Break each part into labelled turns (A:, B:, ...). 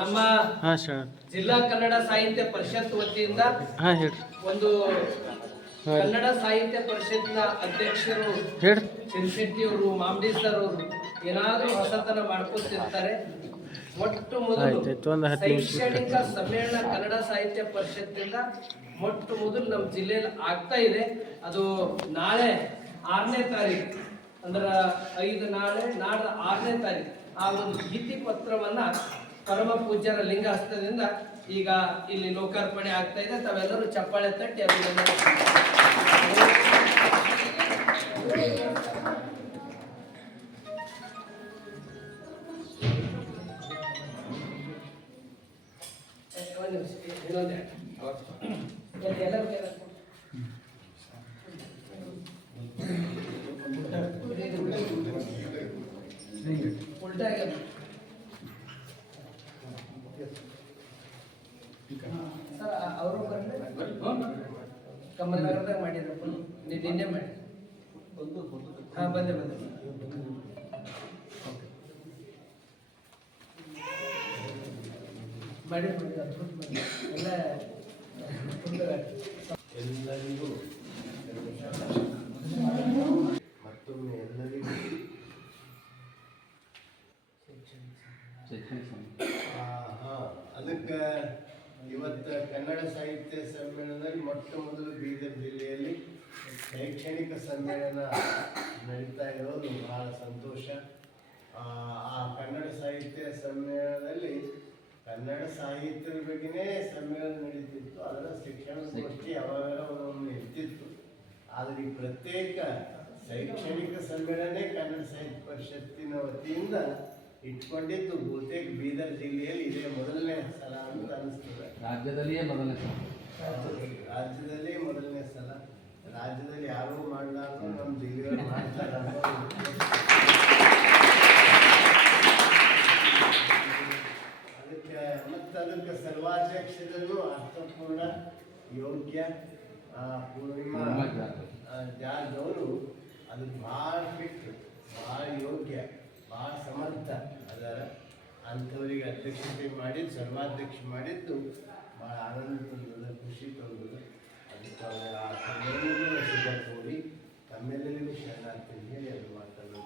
A: ನಮ್ಮ ಜಿಲ್ಲಾ ಕನ್ನಡ ಸಾಹಿತ್ಯ ಪರಿಷತ್ ವತಿಯಿಂದ ಒಂದು ಕನ್ನಡ ಸಾಹಿತ್ಯ ಪರಿಷತ್ನ ಅಧ್ಯಕ್ಷರು ಚಿನ್ಶೆಟ್ಟಿ ಅವರು ಮಾಮಡಿ ಸರ್ ಅವರು ಏನಾದ್ರೂ ಹೊಸತನ ಮಾಡ್ಕೊತಿರ್ತಾರೆ. ಮೊಟ್ಟ ಮೊದಲು. ಶೈಕ್ಷಣಿಕ ಸಮ್ಮೇಳನ ಕನ್ನಡ ಸಾಹಿತ್ಯ ಪರಿಷತ್ತಿಂದ ಮೊಟ್ಟ ಮೊದಲು ನಮ್ಮ ಜಿಲ್ಲೆಯಲ್ಲಿ ಆಗ್ತಾ ಇದೆ. ಅದು ನಾಳೆ ಆರನೇ ತಾರೀಕು. ಅಂದ್ರ ಐದು ನಾಳೆ ನಾಡ್ದ ಆರನೇ ತಾರೀಕು. ಆ ಒಂದು ಗೀತಿ ಪತ್ರವನ್ನ ಪರಮ ಪೂಜ್ಯರ ಲಿಂಗ ಹಸ್ತದಿಂದ ಈಗ ಇಲ್ಲಿ ಲೋಕಾರ್ಪಣೆ ಆಗ್ತಾ ಇದೆ. ತಾವೆಲ್ಲರೂ ಚಪ್ಪಾಳೆ ತಟ್ಟಿ ಅಭಿನಂದನೆ. ಒಂದು ಕಮಲ್ ನಗರದಾಗ ಮಾಡಿದ್ರು ಫುಲ್ ನಿ- ನಿನ್ನೆ ಮಾಡಿ. ಹಾ ಬಂದೆ ಬಂದೆ. ಮಾಡಿ ಮಾಡಿ ಅದ್ಭುತ ಮಾಡಿ. ಎಲ್ಲ
B: ಎಲ್ಲರಿಗೂ ಮತ್ತೊಮ್ಮೆ ಎಲ್ಲರಿಗೂ ಅದಕ್ಕೆ ಇವತ್ತು ಕನ್ನಡ ಸಾಹಿತ್ಯ ಸಮ್ಮೇಳನದಲ್ಲಿ ಮೊಟ್ಟ ಮೊದಲು ಜಿಲ್ಲೆಯಲ್ಲಿ ಶೈಕ್ಷಣಿಕ ಸಮ್ಮೇಳನ ನಡೀತಾ ಇರೋದು ಬಹಳ ಸಂತೋಷ. ಆ ಕನ್ನಡ ಸಾಹಿತ್ಯ ಸಮ್ಮೇಳನದಲ್ಲಿ ಕನ್ನಡ ಸಾಹಿತ್ಯದ ಬಗ್ಗೆನೇ ಸಮ್ಮೇಳನ ನಡೀತಿತ್ತು. ಅದರ ಶಿಕ್ಷಣ ಗೋಷ್ಠಿ ಯಾವಾಗ ಇರ್ತಿತ್ತು. ಆದರೆ ಈ ಪ್ರತ್ಯೇಕ ಶೈಕ್ಷಣಿಕ ಸಮ್ಮೇಳನ ಕನ್ನಡ ಸಾಹಿತ್ಯ ಪರಿಷತ್ತಿನ ವತಿಯಿಂದ ಇಟ್ಕೊಂಡಿದ್ದು ಬಹುತೇಕ ಬೀದರ್ ಜಿಲ್ಲೆಯಲ್ಲಿ ಇದೇ ಮೊದಲನೇ ಸಲ ಅಂತ ಅನಿಸ್ತದೆ.
C: ರಾಜ್ಯದಲ್ಲಿಯೇ ಮೊದಲನೇ ಸಲ.
B: ರಾಜ್ಯದಲ್ಲಿ ಮೊದಲನೇ ಸಲ. ರಾಜ್ಯದಲ್ಲಿ ಯಾರೂ ಮಾಡಲಾರ್ದು ನಮ್ಮ ಜಿಲ್ಲೆಯವರು ಮಾಡ್ತಾರೆ ಅದಕ್ಕೆ ಮತ್ತು ಅದಕ್ಕೆ ಸರ್ವಾಧ್ಯಕ್ಷರನ್ನು ಅರ್ಥಪೂರ್ಣ ಯೋಗ್ಯ ಪೂರ್ಣಿಮಾ ಜಾರ್ಜ್ ಅವರು ಅದು ಭಾಳ ಫಿಟ್ ಭಾಳ ಯೋಗ್ಯ ಭಾಳ ಸಮರ್ಥ ಅದರ. ಅಂಥವರಿಗೆ ಅಧ್ಯಕ್ಷತೆ ಮಾಡಿದ್ದು ಸರ್ವಾಧ್ಯಕ್ಷ ಮಾಡಿದ್ದು ಭಾಳ ಆನಂದ ತಂದದ ಖುಷಿ ತಂದದ ಅದಕ್ಕೆ ಅವರ ಸಮ್ಮೇಳನದ ಶುಭ ತಮ್ಮೆಲ್ಲರಿಗೂ ಶರಣಾರ್ಥಿ ಹೇಳಿ ಅದು ಮಾತನ್ನು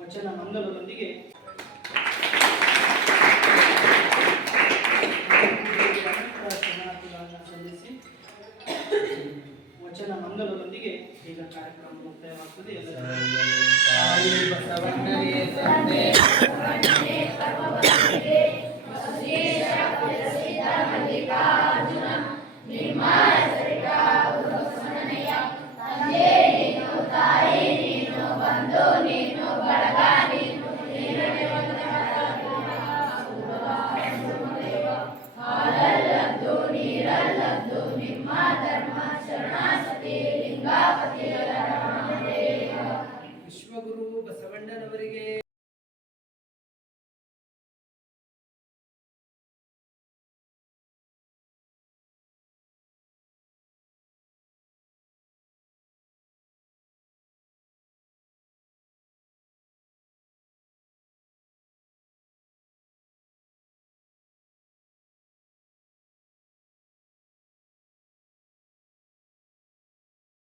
D: ವಚನ ಈಗ ಕಾರ್ಯಕ್ರಮ ಮುಕ್ತಾಯವಾಗ್ತದೆ ಎಲ್ಲರಿಗೂ
A: Amen.